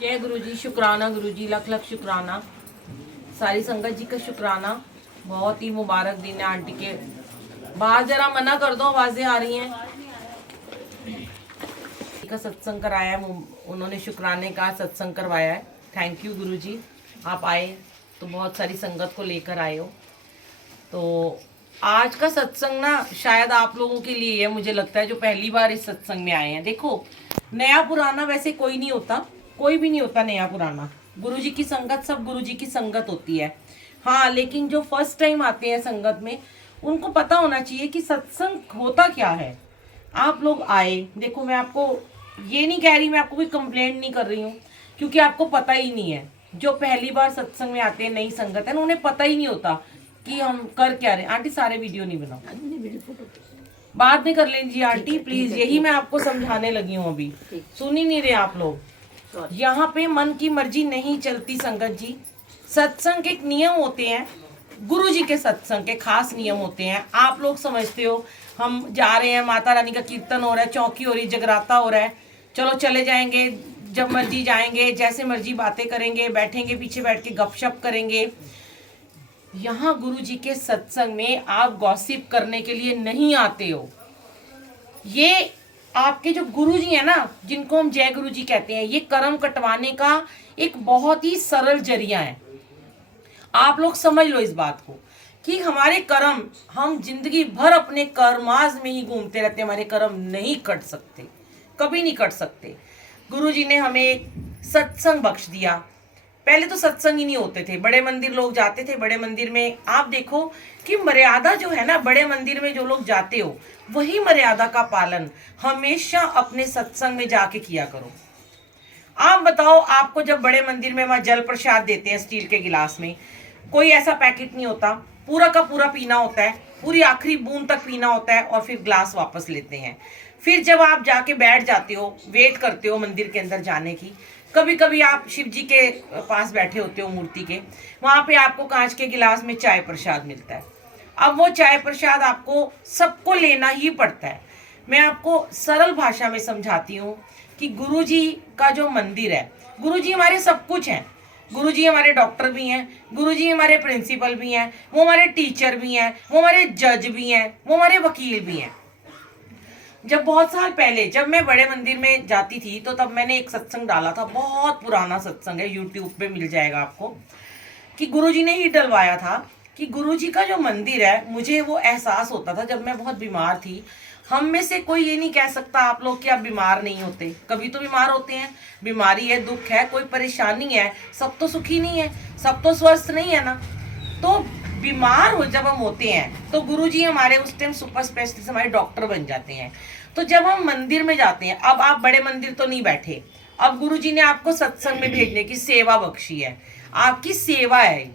जय गुरु जी, शुक्राना गुरु जी, लख लख शुक्राना। सारी संगत जी का शुक्राना। बहुत ही मुबारक दिन है आंटी के। बाहर जरा मना कर दो, आवाजें आ रही हैं। का सत्संग कराया है, उन्होंने शुक्राने का सत्संग करवाया है। थैंक यू गुरु जी, आप आए तो बहुत सारी संगत को लेकर आए हो। तो आज का सत्संग ना शायद आप लोगों के लिए है, मुझे लगता है, जो पहली बार इस सत्संग में आए हैं। देखो, नया पुराना वैसे कोई नहीं होता, कोई भी नहीं होता नया पुराना। गुरु जी की संगत, सब गुरु जी की संगत होती है। हाँ, लेकिन जो फर्स्ट टाइम आते हैं संगत में, उनको पता होना चाहिए कि सत्संग होता क्या है। आप लोग आए, देखो मैं आपको ये नहीं कह रही, मैं आपको कोई कंप्लेंट नहीं कर रही हूँ, क्योंकि आपको पता ही नहीं है। जो पहली बार सत्संग में आते हैं, नई संगत है ना, उन्हें पता ही नहीं होता कि हम कर क्या रहे हैं। आंटी सारे वीडियो नहीं बनाओ, बाद में कर लीजिए आंटी प्लीज, यही मैं आपको समझाने लगी हूँ। अभी सुन ही नहीं रहे आप लोग। यहाँ पे मन की मर्जी नहीं चलती संगत जी। सत्संग के एक नियम होते हैं, गुरु जी के सत्संग के खास नियम होते हैं। आप लोग समझते हो हम जा रहे हैं, माता रानी का कीर्तन हो रहा है, चौकी हो रही है, जगराता हो रहा है, चलो चले जाएंगे, जब मर्जी जाएंगे, जैसे मर्जी बातें करेंगे, बैठेंगे पीछे बैठ के गपशप करेंगे। यहाँ गुरु जी के सत्संग में आप गॉसिप करने के लिए नहीं आते हो। ये आपके जो गुरु जी है ना, जिनको हम जय गुरु जी कहते हैं, ये कर्म कटवाने का एक बहुत ही सरल जरिया है। आप लोग समझ लो इस बात को कि हमारे कर्म, हम जिंदगी भर अपने कर्माज में ही घूमते रहते, हमारे कर्म नहीं कट सकते, कभी नहीं कट सकते। गुरु जी ने हमें सत्संग बख्श दिया। पहले तो सत्संग ही नहीं होते थे, बड़े मंदिर लोग जाते थे। बड़े मंदिर में आप देखो कि मर्यादा जो है ना, बड़े मंदिर में जो लोग जाते हो, वही मर्यादा का पालन हमेशा अपने सत्संग में जाके किया करो। आप बताओ, आपको जब बड़े मंदिर में वहां जल प्रसाद देते हैं स्टील के गिलास में, कोई ऐसा पैकेट नहीं होता, पूरा का पूरा पीना होता है, पूरी आखिरी बूंद तक पीना होता है और फिर ग्लास वापस लेते हैं। फिर जब आप जाके बैठ जाते हो, वेट करते हो मंदिर के अंदर जाने की, कभी कभी आप शिव जी के पास बैठे होते हो मूर्ति के, वहां पे आपको कांच के गिलास में चाय प्रसाद मिलता है। अब वो चाय प्रसाद आपको सबको लेना ही पड़ता है। मैं आपको सरल भाषा में समझाती हूँ कि गुरु जी का जो मंदिर है, गुरु जी हमारे सब कुछ हैं। गुरु जी हमारे डॉक्टर भी हैं, गुरु जी हमारे प्रिंसिपल भी हैं, वो हमारे टीचर भी हैं, वो हमारे जज भी हैं, वो हमारे वकील भी हैं। जब बहुत साल पहले जब मैं बड़े मंदिर में जाती थी, तो तब मैंने एक सत्संग डाला था, बहुत पुराना सत्संग है, यूट्यूब पे मिल जाएगा आपको, कि गुरुजी ने ही डलवाया था कि गुरुजी का जो मंदिर है, मुझे वो एहसास होता था जब मैं बहुत बीमार थी। हम में से कोई ये नहीं कह सकता आप लोग कि आप बीमार नहीं होते, कभी तो बीमार होते हैं। बीमारी है, दुख है, कोई परेशानी है, सब तो सुखी नहीं है, सब तो स्वस्थ नहीं है ना। तो बीमार हो जब हम होते हैं, तो गुरुजी हमारे उस टाइम सुपर स्पेशलिस्ट, हमारे डॉक्टर बन जाते हैं। तो जब हम मंदिर में जाते हैं, अब आप बड़े मंदिर तो नहीं बैठे, अब गुरुजी ने आपको सत्संग में भेजने की सेवा बख्शी है, आपकी सेवा है,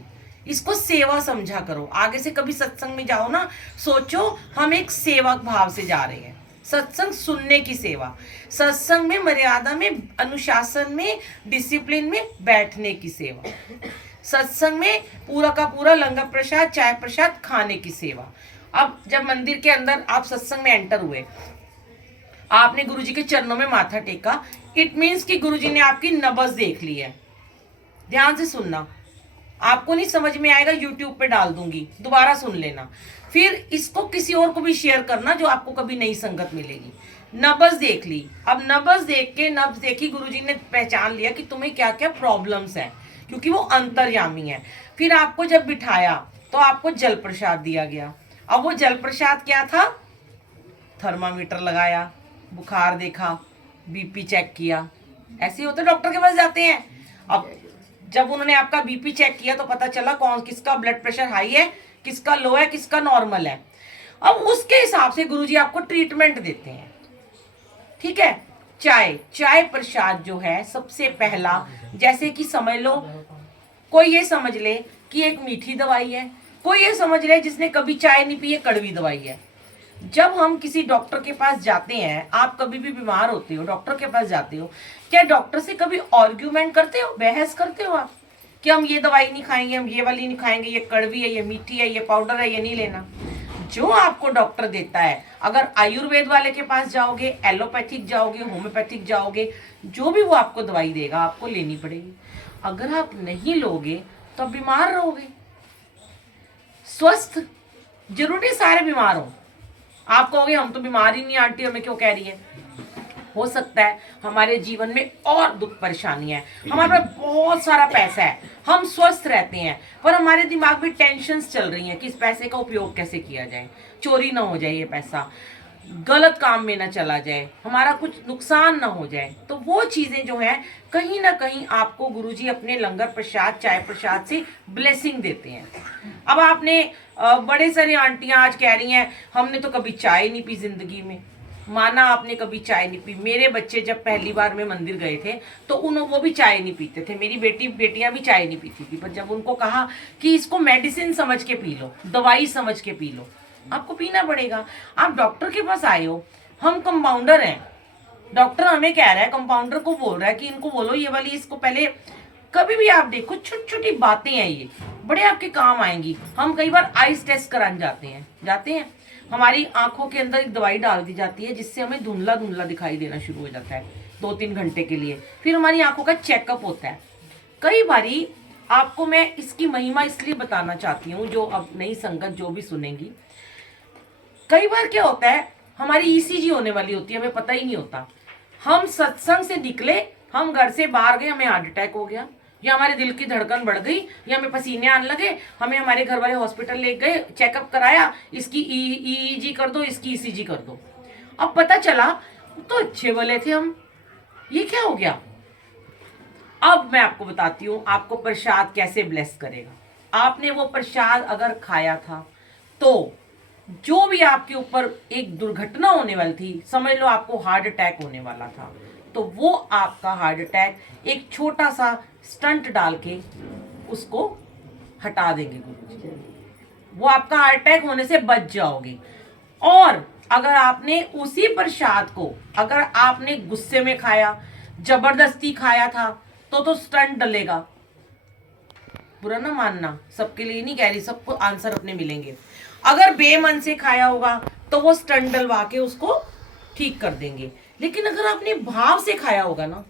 इसको सेवा समझा करो। आगे से कभी सत्संग में जाओ ना, सोचो हम एक सेवक भाव से जा रहे हैं। सत्संग सुनने की सेवा, सत्संग में मर्यादा में, अनुशासन में, डिसिप्लिन में बैठने की सेवा, सत्संग में पूरा का पूरा लंगर प्रसाद, चाय प्रसाद खाने की सेवा। अब जब मंदिर के अंदर आप सत्संग में एंटर हुए, आपने गुरुजी के चरणों में माथा टेका, इट मीन्स कि गुरुजी ने आपकी नब्ज देख ली है। ध्यान से सुनना, आपको नहीं समझ में आएगा, यूट्यूब पे डाल दूंगी, दोबारा सुन लेना, फिर इसको किसी और को भी शेयर करना जो आपको कभी नई संगत मिलेगी। नब्ज देख ली, अब नब्ज देख के, नब्ज देखी, गुरुजी ने पहचान लिया कि तुम्हें क्या क्या प्रॉब्लम्स हैं, क्योंकि वो अंतर्यामी है। फिर आपको जब बिठाया तो आपको जल प्रसाद दिया गया। अब वो जल प्रसाद क्या था? थर्मामीटर लगाया, बुखार देखा, बीपी चेक किया, ऐसे होते डॉक्टर के पास जाते हैं। अब जब उन्होंने आपका बीपी चेक किया तो पता चला कौन किसका ब्लड प्रेशर हाई है, किसका लो है, किसका नॉर्मल है। अब उसके हिसाब से गुरुजी आपको ट्रीटमेंट देते हैं। ठीक है, चाय प्रसाद जो है सबसे पहला, जैसे कि समझ लो, कोई ये समझ ले कि एक मीठी दवाई है, कोई ये समझ ले जिसने कभी चाय नहीं पी है, कड़वी दवाई है। जब हम किसी डॉक्टर के पास जाते हैं, आप कभी भी बीमार होते हो, डॉक्टर के पास जाते हो, क्या डॉक्टर से कभी आर्ग्यूमेंट करते हो, बहस करते हो आप कि हम ये दवाई नहीं खाएंगे, हम ये वाली नहीं खाएंगे, ये कड़वी है, ये मीठी है, ये पाउडर है, ये नहीं लेना? जो आपको डॉक्टर देता है, अगर आयुर्वेद वाले के पास जाओगे, एलोपैथिक जाओगे, होम्योपैथिक जाओगे, जो भी वो आपको दवाई देगा आपको लेनी पड़ेगी। अगर आप नहीं लोगे तो आप बीमार रहोगे। स्वस्थ जरूरी सारे बीमार हो। आप कहोगे हम तो बीमार ही नहीं आंटी, हमें क्यों कह रही है। हो सकता है हमारे जीवन में और दुख परेशानी है, हमारे पास बहुत सारा पैसा है, हम स्वस्थ रहते हैं, पर हमारे दिमाग में टेंशन्स चल रही हैं कि इस पैसे का उपयोग कैसे किया जाए, चोरी ना हो जाए, ये पैसा गलत काम में ना चला जाए, हमारा कुछ नुकसान ना हो जाए। तो वो चीजें जो हैं कहीं ना कहीं आपको गुरुजी अपने लंगर प्रसाद, चाय प्रसाद से ब्लेसिंग देते हैं। अब आपने बड़े सारी आंटियां आज कह रही हैं हमने तो कभी चाय नहीं पी जिंदगी में। माना आपने कभी चाय नहीं पी। मेरे बच्चे जब पहली बार में मंदिर गए थे तो वो भी चाय नहीं पीते थे। मेरी बेटियां भी चाय नहीं पीती थी, पर जब उनको कहा कि इसको मेडिसिन समझ के पी लो, दवाई समझ के पी लो, आपको पीना पड़ेगा। आप डॉक्टर के पास आए हो, हम कंपाउंडर हैं, डॉक्टर हमें कह रहा है, कंपाउंडर को बोल रहा है कि इनको बोलो ये वाली, इसको पहले। कभी भी आप देखो छोटी छोटी बातें हैं, ये बड़े आपके काम आएंगी। हम कई बार आइस टेस्ट कराने जाते हैं, हमारी आंखों के अंदर एक दवाई डाल दी जाती है जिससे हमें धुंधला धुंधला दिखाई देना शुरू हो जाता है 2-3 घंटे के लिए। फिर हमारी आंखों का चेकअप होता है। कई बारी आपको मैं इसकी महिमा इसलिए बताना चाहती हूँ, जो अब नई संगत जो भी सुनेंगी, कई बार क्या होता है हमारी ईसीजी होने वाली होती है, हमें पता ही नहीं होता। हम सत्संग से निकले, हम घर से बाहर गए, हमें हार्ट अटैक हो गया, या हमारे दिल की धड़कन बढ़ गई, या हमें पसीने आने लगे, हमें हमारे घर वाले हॉस्पिटल ले गए, चेकअप कराया, इसकी ईईजी कर दो, इसकी ईसीजी कर दो। अब पता चला तो अच्छे वाले थे हम, ये क्या हो गया। अब मैं आपको बताती हूँ आपको प्रसाद कैसे ब्लेस करेगा। आपने वो प्रसाद अगर खाया था तो जो भी आपके ऊपर एक दुर्घटना होने वाली थी, समझ लो आपको हार्ट अटैक होने वाला था, तो वो आपका हार्ट अटैक एक छोटा सा स्टंट डाल के उसको हटा देंगे गुरुजी। वो आपका हार्ट अटैक होने से बच जाओगे। और अगर आपने उसी प्रसाद को अगर आपने गुस्से में खाया, जबरदस्ती खाया था, तो स्टंट डलेगा। बुरा ना मानना, सबके लिए नहीं कह रही, सबको आंसर अपने मिलेंगे। अगर बेमन से खाया होगा तो वो स्टंट डलवा के उसको ठीक कर देंगे। लेकिन अगर आपने भाव से खाया होगा ना,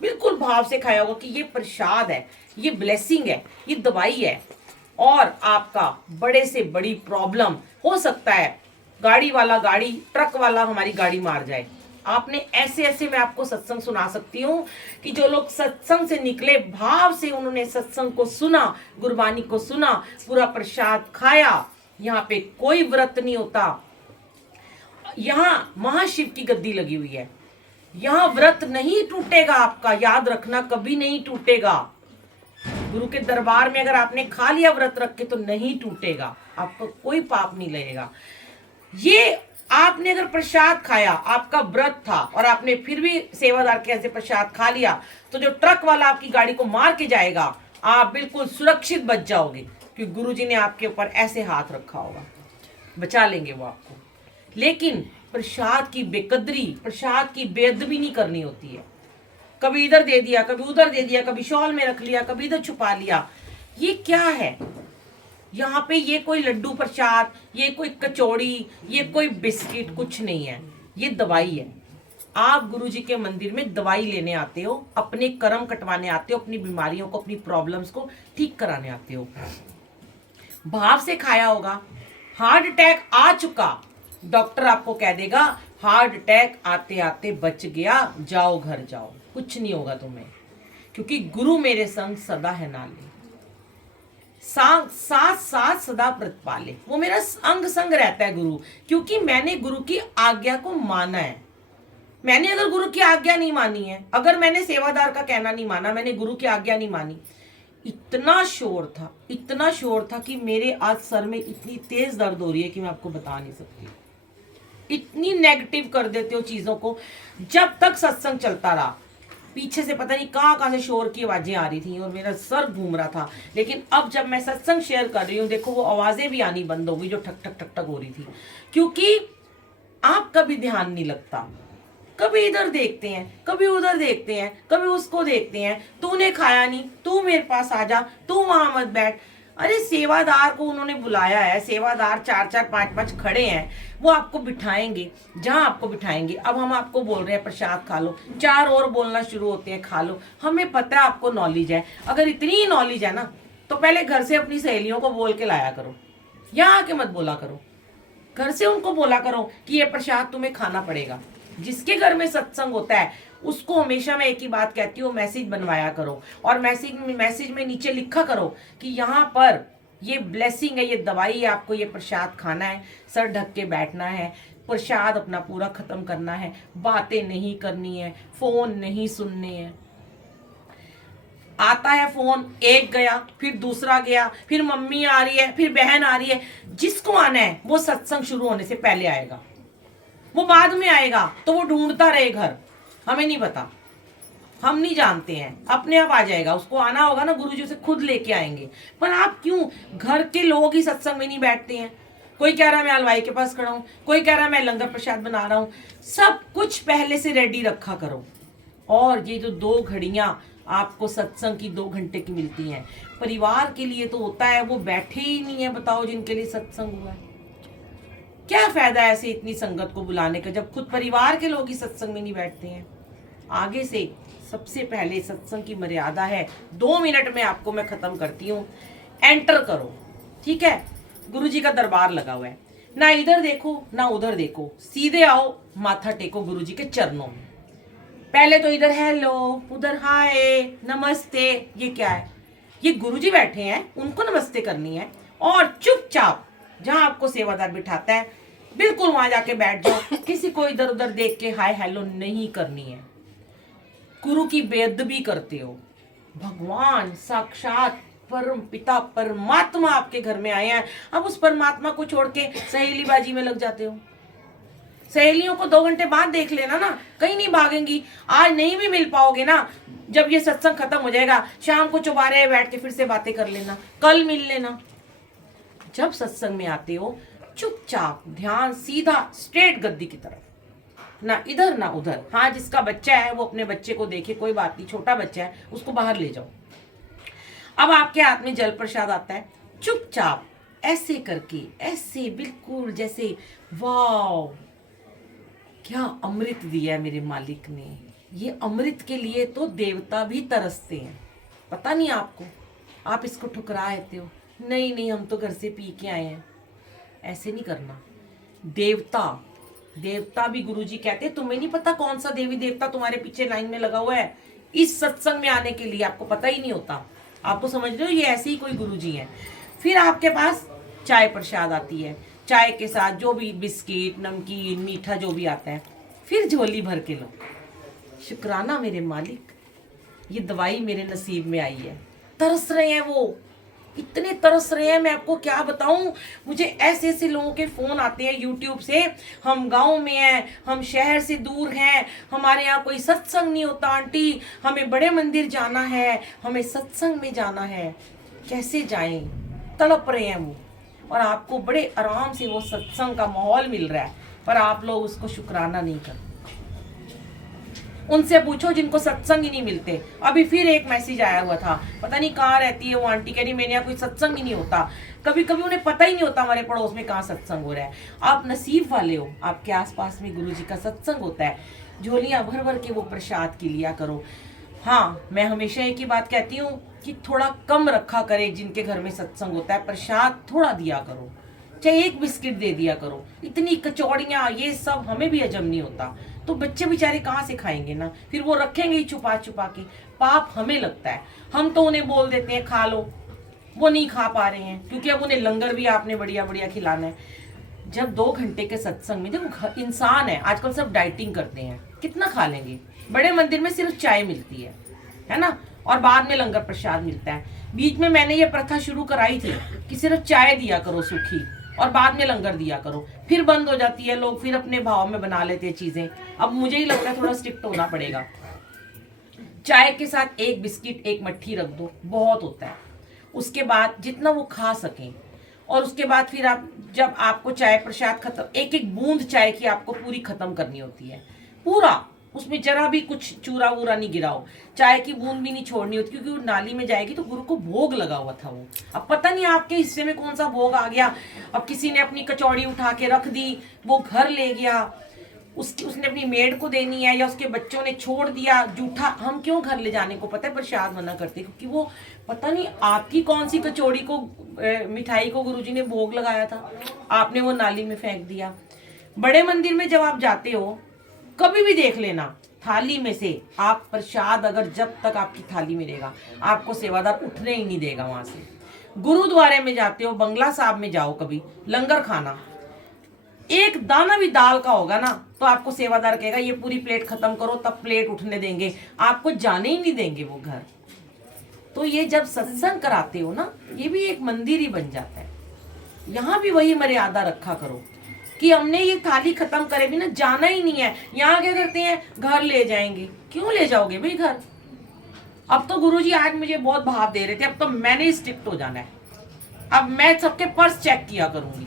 बिल्कुल भाव से खाया होगा कि ये प्रसाद है, ये ब्लेसिंग है, ये दवाई है, और आपका बड़े से बड़ी प्रॉब्लम हो सकता है, गाड़ी वाला गाड़ी, ट्रक वाला हमारी गाड़ी मार जाए। आपने ऐसे ऐसे मैं आपको सत्संग सुना सकती हूँ कि जो लोग सत्संग से निकले, भाव से उन्होंने सत्संग को सुना, गुरबानी को सुना, पूरा प्रसाद खाया। यहाँ पे कोई व्रत नहीं होता, यहाँ महाशिव की गद्दी लगी हुई है, यहाँ व्रत नहीं टूटेगा आपका, याद रखना, कभी नहीं टूटेगा। गुरु के दरबार में अगर आपने खा लिया व्रत रख के तो नहीं टूटेगा, आपको कोई पाप नहीं लगेगा। ये आपने अगर प्रसाद खाया, आपका व्रत था और आपने फिर भी सेवादार के ऐसे प्रसाद खा लिया, तो जो ट्रक वाला आपकी गाड़ी को मार के जाएगा, आप बिल्कुल सुरक्षित बच जाओगे, क्योंकि गुरुजी ने आपके ऊपर ऐसे हाथ रखा होगा, बचा लेंगे वो आपको। लेकिन प्रसाद की बेकदरी, प्रसाद की बेअदबी नहीं करनी होती है। कभी इधर दे दिया, कभी उधर दे दिया, कभी शॉल में रख लिया, कभी इधर छुपा लिया, ये क्या है। यहाँ पे ये कोई लड्डू प्रसाद, ये कोई कचौड़ी, ये कोई बिस्किट कुछ नहीं है, ये दवाई है। आप गुरुजी के मंदिर में दवाई लेने आते हो, अपने कर्म कटवाने आते हो, अपनी बीमारियों को, अपनी प्रॉब्लम्स को ठीक कराने आते हो। भाव से खाया होगा, हार्ट अटैक आ चुका, डॉक्टर आपको कह देगा हार्ट अटैक आते आते बच गया, जाओ घर जाओ, कुछ नहीं होगा तुम्हें, क्योंकि गुरु मेरे संग सदा है नाले, साथ साथ सदा प्रतिपाले। वो मेरा अंग संग रहता है गुरु, क्योंकि मैंने गुरु की आज्ञा को माना है। मैंने अगर गुरु की आज्ञा नहीं मानी है, अगर मैंने सेवादार का कहना नहीं माना, मैंने गुरु की आज्ञा नहीं मानी, इतना शोर था कि मेरे आज सर में इतनी तेज दर्द हो रही है कि मैं आपको बता नहीं सकती। इतनी नेगेटिव कर देते हो चीजों को। जब तक सत्संग चलता रहा, पीछे से पता नहीं कहाँ से शोर की आवाजें आ रही थी और मेरा सर घूम रहा था। लेकिन अब जब मैं सत्संग शेयर कर रही हूँ, देखो वो आवाजें भी आनी बंद हो गई जो ठक ठक ठक ठक हो रही थी, क्योंकि आपका भी ध्यान नहीं लगता। कभी इधर देखते हैं, कभी उधर देखते हैं, कभी उसको देखते हैं, तूने खाया नहीं, तू मेरे पास आ जा, तू वहां मत बैठ। अरे सेवादार को उन्होंने बुलाया है, सेवादार 4-4 5-5 खड़े हैं, वो आपको बिठाएंगे जहां आपको बिठाएंगे। अब हम आपको बोल रहे हैं प्रसाद खा लो, 4 और बोलना शुरू होते हैं खा लो। हमें पता है आपको नॉलेज है, अगर इतनी ही नॉलेज है ना तो पहले घर से अपनी सहेलियों को बोल के लाया करो, यहाँ आके मत बोला करो। घर से उनको बोला करो कि ये प्रसाद तुम्हें खाना पड़ेगा। जिसके घर में सत्संग होता है उसको हमेशा मैं एक ही बात कहती हूँ, मैसेज बनवाया करो और मैसेज में नीचे लिखा करो कि यहाँ पर ये ब्लेसिंग है, ये दवाई है, आपको ये प्रसाद खाना है, सर ढक के बैठना है, प्रसाद अपना पूरा खत्म करना है, बातें नहीं करनी है, फोन नहीं सुनने हैं। आता है फोन, एक गया, फिर दूसरा गया, फिर मम्मी आ रही है, फिर बहन आ रही है। जिसको आना है वो सत्संग शुरू होने से पहले आएगा, वो बाद में आएगा तो वो ढूंढता रहे घर, हमें नहीं पता, हम नहीं जानते हैं, अपने आप आ जाएगा। उसको आना होगा ना, गुरुजी उसे खुद लेके आएंगे। पर आप क्यों, घर के लोग ही सत्संग में नहीं बैठते हैं। कोई कह रहा है मैं हलवाई के पास खड़ा हूँ, कोई कह रहा है मैं लंगर प्रसाद बना रहा हूँ। सब कुछ पहले से रेडी रखा करो। और ये जो 2 घड़ियां आपको सत्संग की 2 घंटे की मिलती हैं, परिवार के लिए तो होता है, वो बैठे ही नहीं है, बताओ जिनके लिए सत्संग हुआ है। क्या फायदा ऐसे इतनी संगत को बुलाने का जब खुद परिवार के लोग ही सत्संग में नहीं बैठते हैं। आगे से सबसे पहले सत्संग की मर्यादा है, 2 मिनट में आपको मैं खत्म करती हूँ, एंटर करो, ठीक है। गुरुजी का दरबार लगा हुआ है, ना इधर देखो ना उधर देखो, सीधे आओ, माथा टेको गुरुजी के चरणों में। पहले तो इधर हेलो, उधर हाय, नमस्ते। ये क्या है, ये गुरुजी बैठे हैं, उनको नमस्ते करनी है। और चुपचाप जहां आपको सेवादार बिठाता है बिल्कुल वहां जाके बैठ जाओ। किसी को इधर उधर देख के हाय हेलो नहीं करनी है। गुरु की बेअदबी करते हो। भगवान साक्षात परम पिता परमात्मा आपके घर में आए हैं, अब उस परमात्मा को छोड़ के सहेलीबाजी में लग जाते हो। सहेलियों को 2 घंटे बाद देख लेना ना, कहीं नहीं भागेंगी। आज नहीं भी मिल पाओगे ना, जब ये सत्संग खत्म हो जाएगा शाम को चौबारे बैठ के फिर से बातें कर लेना, कल मिल लेना। जब सत्संग में आते हो चुपचाप ध्यान सीधा स्ट्रेट गद्दी की तरफ, ना इधर ना उधर। हाँ, जिसका बच्चा है वो अपने बच्चे को देखे, कोई बात नहीं, छोटा बच्चा है उसको बाहर ले जाओ। अब आपके हाथ में जल प्रसाद आता है, चुपचाप ऐसे करके, ऐसे बिल्कुल जैसे वाव क्या अमृत दिया है मेरे मालिक ने। ये अमृत के लिए तो देवता भी तरसते हैं, पता नहीं आपको। आप इसको ठुकरा देते हो, नहीं नहीं हम तो घर से पी के आए हैं। ऐसे नहीं करना। देवता भी गुरुजी कहते हैं, तुम्हें नहीं पता कौन सा देवी देवता तुम्हारे पीछे लाइन में लगा हुआ है इस सत्संग में आने के लिए, आपको पता ही नहीं होता। आप तो समझ रहे हो ये ऐसे ही कोई गुरुजी है। फिर आपके पास चाय प्रसाद आती है, चाय के साथ जो भी बिस्किट नमकीन मीठा जो भी आता है, फिर झोली भर के लो। शुक्राना मेरे मालिक, ये दवाई मेरे नसीब में आई है। तरस रहे हैं वो, इतने तरस रहे हैं, मैं आपको क्या बताऊं। मुझे ऐसे ऐसे लोगों के फोन आते हैं यूट्यूब से, हम गांव में हैं, हम शहर से दूर हैं, हमारे यहाँ कोई सत्संग नहीं होता आंटी, हमें बड़े मंदिर जाना है, हमें सत्संग में जाना है। कैसे जाएं, तड़प रहे हैं वो। और आपको बड़े आराम से वो सत्संग का माहौल मिल रहा है, पर आप लोग उसको शुक्राना नहीं करते। उनसे पूछो जिनको सत्संग ही नहीं मिलते। अभी फिर एक मैसेज आया हुआ था, पता नहीं कहाँ रहती है वो आंटी, कह रही मेरे यहाँ कोई सत्संग ही नहीं होता। कभी कभी उन्हें पता ही नहीं होता हमारे पड़ोस में कहाँ सत्संग हो रहा है। आप नसीब वाले हो, आपके आसपास में गुरुजी का सत्संग होता है। झोलियां भर भर के वो प्रसाद की लिया करो। हाँ, मैं हमेशा एक ही बात कहती हूँ कि थोड़ा कम रखा करे, जिनके घर में सत्संग होता है प्रसाद थोड़ा दिया करो, चाहे 1 बिस्किट दे दिया करो। इतनी कचौड़ियाँ ये सब हमें भी हजम नहीं होता, तो बच्चे बेचारे कहाँ से खाएंगे ना, फिर वो रखेंगे ही छुपा छुपा के। पाप हमें लगता है, हम तो उन्हें बोल देते हैं खा लो, वो नहीं खा पा रहे हैं क्योंकि अब उन्हें लंगर भी आपने बढ़िया बढ़िया खिलाना है। जब 2 घंटे के सत्संग में, देखो इंसान है आजकल सब डाइटिंग करते हैं, कितना खा लेंगे। बड़े मंदिर में सिर्फ चाय मिलती है ना, और बाद में लंगर प्रसाद मिलता है। बीच में मैंने ये प्रथा शुरू कराई थी कि सिर्फ चाय दिया करो सूखी, और बाद में लंगर दिया करो, फिर बंद हो जाती है, लोग फिर अपने भाव में बना लेते हैं चीजें। अब मुझे ही लगता है थोड़ा स्ट्रिक्ट होना पड़ेगा। चाय के साथ 1 बिस्किट 1 मट्ठी रख दो, बहुत होता है। उसके बाद जितना वो खा सकें, और उसके बाद फिर आप, जब आपको चाय प्रसाद खत्म, 1-1 बूंद चाय की आपको पूरी खत्म करनी होती है, पूरा उसमें जरा भी कुछ चूरा वूरा नहीं गिराओ, चाय की बूंद भी नहीं छोड़नी होती, क्योंकि वो नाली में जाएगी तो गुरु को भोग लगा हुआ था वो। अब पता नहीं आपके हिस्से में कौन सा भोग आ गया, अब किसी ने अपनी कचौड़ी उठा के रख दी, वो घर ले गया, उसने अपनी मेड को देनी है या उसके बच्चों ने छोड़ दिया जूठा। हम क्यों घर ले जाने को पता है प्रसाद मना करते, क्योंकि वो पता नहीं आपकी कौन सी कचौड़ी को मिठाई को गुरुजी ने भोग लगाया था, आपने वो नाली में फेंक दिया। बड़े मंदिर में जब आप जाते हो कभी भी देख लेना, थाली में से आप प्रसाद, अगर जब तक आपकी थाली में रहेगा आपको सेवादार उठने ही नहीं देगा वहां से। गुरुद्वारे में जाते हो, बंगला साहब में जाओ, कभी लंगर खाना, एक दाना भी दाल का होगा ना तो आपको सेवादार कहेगा ये पूरी प्लेट खत्म करो, तब प्लेट उठने देंगे, आपको जाने ही नहीं देंगे वो घर। तो ये जब सत्संग कराते हो ना, ये भी एक मंदिर ही बन जाता है। यहाँ भी वही मर्यादा रखा करो कि हमने ये थाली खत्म करे भी ना, जाना ही नहीं है। यहाँ क्या करते हैं, घर ले जाएंगे। क्यों ले जाओगे भाई घर? अब तो गुरुजी आज मुझे बहुत भाव दे रहे थे, अब तो मैंने स्ट्रिक्ट हो जाना है। अब मैं सबके पर्स चेक किया करूंगी,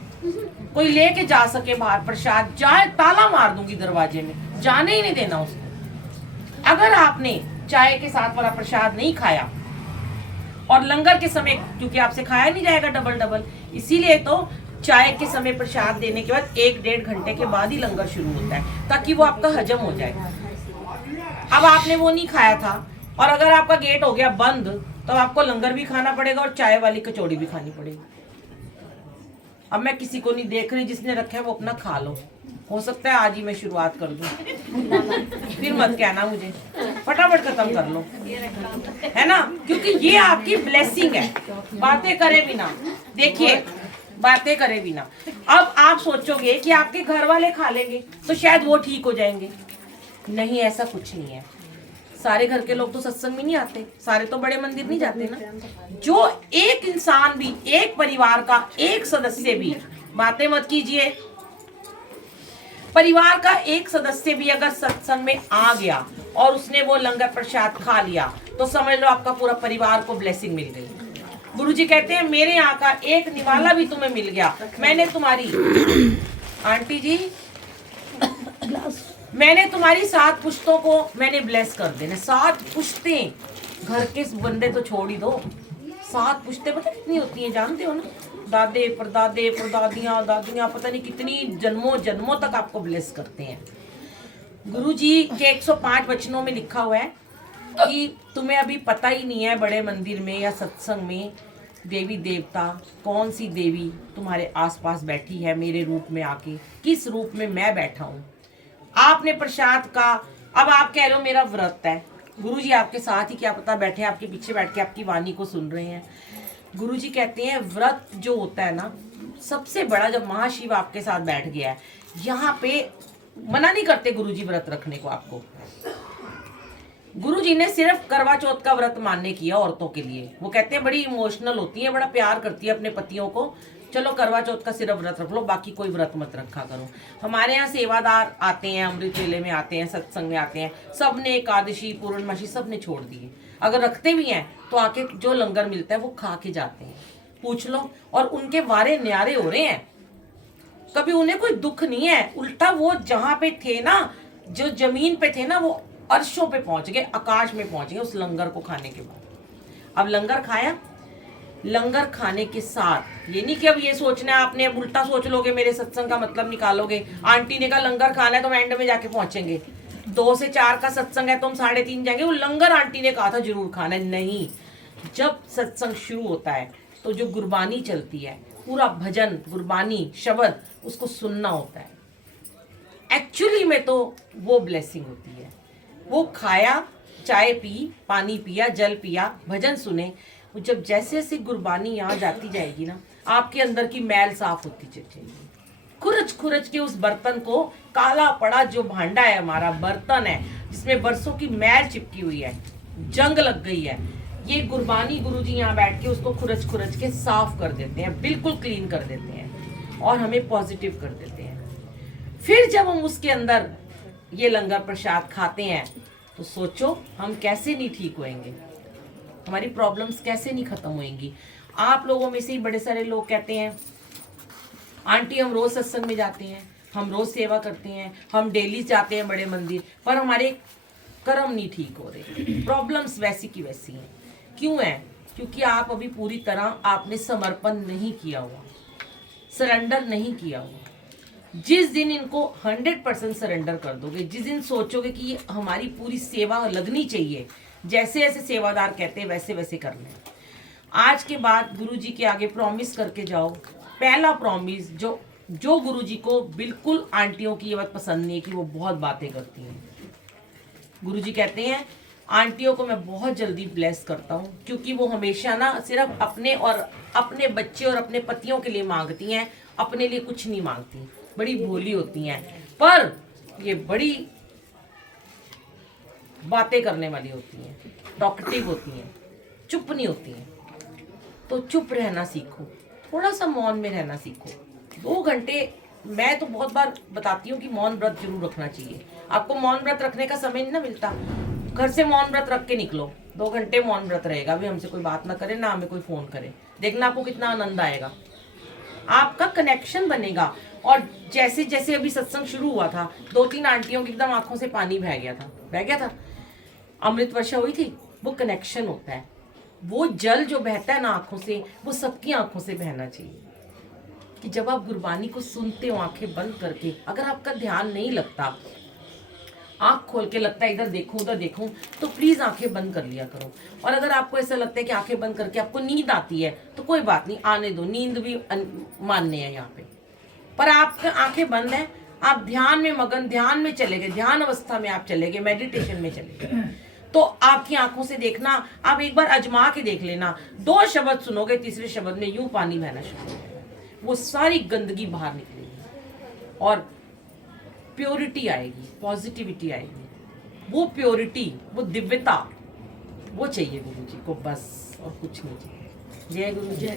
कोई लेके जा सके बाहर प्रसाद, जाए ताला मार दूंगी दरवाजे में, जाने ही नहीं देना उसको। अगर आपने चाय के साथ वाला प्रसाद नहीं खाया और लंगर के समय, क्योंकि आपसे खाया नहीं जाएगा डबल डबल, इसीलिए तो चाय के समय प्रसाद देने के बाद 1-1.5 घंटे के बाद ही लंगर शुरू होता है, ताकि वो आपका हजम हो जाए। अब आपने वो नहीं खाया था और अगर आपका गेट हो गया बंद, तो आपको लंगर भी खाना पड़ेगा और चाय वाली कचौड़ी भी खानी पड़ेगी। अब मैं किसी को नहीं देख रही, जिसने रखा है वो अपना खा लो। हो सकता है आज ही मैं शुरुआत कर दूं, फिर मत कहना मुझे, फटाफट खत्म कर लो, है ना, क्योंकि ये आपकी ब्लेसिंग है। बातें करे बिना, देखिए बातें करे बिना। अब आप सोचोगे कि आपके घर वाले खा लेंगे तो शायद वो ठीक हो जाएंगे, नहीं, ऐसा कुछ नहीं है। सारे घर के लोग तो सत्संग में नहीं आते, सारे तो बड़े मंदिर नहीं जाते ना। जो एक इंसान भी, एक परिवार का एक सदस्य भी, बातें मत कीजिए, परिवार का एक सदस्य भी अगर सत्संग में आ गया और उसने वो लंगर प्रसाद खा लिया, तो समझ लो आपका पूरा परिवार को ब्लेसिंग मिल गई। गुरुजी कहते हैं मेरे यहाँ का एक निवाला भी तुम्हें मिल गया, मैंने तुम्हारी आंटी जी मैंने तुम्हारी 7 पुश्तों को मैंने ब्लेस कर देना। 7 पुश्तें, घर के बंदे तो छोड़ ही दो, 7 पुश्तें पता कितनी होती हैं जानते हो ना? दादे परदादे परदादियाँ दादियाँ, पता नहीं कितनी जन्मों जन्मों तक आपको ब्लेस करते हैं। गुरुजी के 105 वचनों में लिखा हुआ है कि तुम्हें अभी पता ही नहीं है बड़े मंदिर में या सत्संग में देवी देवता, कौन सी देवी तुम्हारे आसपास बैठी है मेरे रूप में आके, किस रूप में मैं बैठा हूँ। आपने प्रसाद का, अब आप कह रहे हो मेरा व्रत है, गुरुजी आपके साथ ही क्या पता बैठे, आपके पीछे बैठ के आपकी वाणी को सुन रहे हैं। गुरुजी कहते हैं व्रत जो होता है ना, सबसे बड़ा, जब महाशिव आपके साथ बैठ गया है, यहाँ पे मना नहीं करते गुरुजी व्रत रखने को आपको। गुरुजी ने सिर्फ करवा चौथ का व्रत मानने किया औरतों के लिए। वो कहते हैं बड़ी इमोशनल होती है, बड़ा प्यार करती है अपने पतियों को, चलो करवा चौथ का सिर्फ व्रत रख लो, बाकी कोई व्रत मत रखा करो। हमारे यहाँ सेवादार आते हैं, अमृत वेले में आते हैं, सत्संग में आते हैं, सब ने एकादशी पूर्णमासी सब ने छोड़ दिए। अगर रखते भी हैं तो आके जो लंगर मिलता है वो खा के जाते हैं, पूछ लो, और उनके वारे न्यारे हो रहे हैं, कभी उन्हें कोई दुख नहीं है। उल्टा वो जहाँ पे थे ना, जो जमीन पे थे ना, वो अर्शों पे पहुंच गए, आकाश में पहुंच गए उस लंगर को खाने के बाद। अब लंगर खाया, लंगर खाने के साथ ये नहीं कि अब ये सोचना है आपने, अब उल्टा सोच लोगे, मेरे सत्संग का मतलब निकालोगे। आंटी ने कहा लंगर खाना है तो हम एंड में जाके पहुंचेंगे, 2 से 4 का सत्संग है तो हम 3:30 जाएंगे, वो लंगर आंटी ने कहा था जरूर खाना है। नहीं, जब सत्संग शुरू होता है तो जो गुरबानी चलती है, पूरा भजन गुरबानी शब्द, उसको सुनना होता है। एक्चुअली में तो वो ब्लेसिंग होती है। वो खाया, चाय पी, पानी पिया, जल पिया, भजन सुने, जब जैसे जैसे गुरबानी यहाँ जाती जाएगी ना, आपके अंदर की मैल साफ होती जाएगी। खुरच खुरच के उस बर्तन को, काला पड़ा जो भांडा है, हमारा बर्तन है जिसमें बरसों की मैल चिपकी हुई है, जंग लग गई है, ये गुरबानी गुरुजी यहाँ बैठ के उसको खुरच खुरच के साफ कर देते हैं, बिल्कुल क्लीन कर देते हैं और हमें पॉजिटिव कर देते हैं। फिर जब हम उसके अंदर ये लंगर प्रसाद खाते हैं तो सोचो हम कैसे नहीं ठीक होएंगे, हमारी प्रॉब्लम्स कैसे नहीं खत्म होएंगी। आप लोगों में से ही बड़े सारे लोग कहते हैं आंटी हम रोज सत्संग में जाते हैं, हम रोज सेवा करते हैं, हम डेली जाते हैं बड़े मंदिर, पर हमारे कर्म नहीं ठीक हो रहे, प्रॉब्लम्स वैसी की वैसी हैं। क्यों है? क्योंकि आप अभी पूरी तरह आपने समर्पण नहीं किया हुआ, सरेंडर नहीं किया हुआ। जिस दिन इनको 100% सरेंडर कर दोगे, जिस दिन सोचोगे कि ये हमारी पूरी सेवा लगनी चाहिए, जैसे जैसे सेवादार कहते हैं वैसे वैसे करना है। आज के बाद गुरु जी के आगे प्रॉमिस करके जाओ। पहला प्रॉमिस, जो गुरु जी को बिल्कुल आंटियों की ये बात पसंद नहीं है कि वो बहुत बातें करती हैं। गुरु जी कहते हैं आंटियों को मैं बहुत जल्दी ब्लेस करता हूँ, क्योंकि वो हमेशा ना सिर्फ अपने और अपने बच्चे और अपने पतियों के लिए मांगती हैं, अपने लिए कुछ नहीं मांगती, बड़ी भोली होती हैं, पर ये बड़ी बातें करने वाली होती हैं, टॉकटिव होती हैं, चुप नहीं होती हैं। तो चुप रहना सीखो, थोड़ा सा मौन में रहना सीखो। 2 घंटे, मैं तो बहुत बार बताती हूँ कि मौन व्रत जरूर रखना चाहिए। आपको मौन व्रत रखने का समय नहीं ना मिलता, घर से मौन व्रत रख के निकलो, 2 घंटे मौन व्रत रहेगा, भी हमसे कोई बात ना करे, ना हमें कोई फोन करे, देखना आपको कितना आनंद आएगा, आपका कनेक्शन बनेगा। और जैसे जैसे अभी सत्संग शुरू हुआ था, 2-3 आंटियों की एकदम आंखों से पानी बह गया था, अमृत वर्षा हुई थी। वो कनेक्शन होता है, वो जल जो बहता है ना आंखों से, वो सबकी आंखों से बहना चाहिए। कि जब आप गुरबानी को सुनते हो आंखें बंद करके, अगर आपका ध्यान नहीं लगता, आंख खोल के लगता है इधर देखूं उधर देखूं, तो प्लीज आंखें बंद कर लिया करो। और अगर आपको ऐसा लगता है कि आंखें बंद करके आपको नींद आती है, तो कोई बात नहीं, आने दो, नींद भी मान्य है यहाँ पे। पर आपकी आंखें बंद है, आप ध्यान में मगन, ध्यान में चले गए, ध्यान अवस्था में आप चले गए, मेडिटेशन में चले गए, तो आपकी आंखों से देखना, आप एक बार अजमा के देख लेना, 2 शब्द सुनोगे, तीसरे शब्द में यूं पानी बहना शुरू हो जाएगा, वो सारी गंदगी बाहर निकलेगी और प्योरिटी आएगी, पॉजिटिविटी आएगी। वो प्योरिटी, वो दिव्यता, वो चाहिए गुरु जी को बस, और कुछ नहीं चाहिए। जय गुरु जी।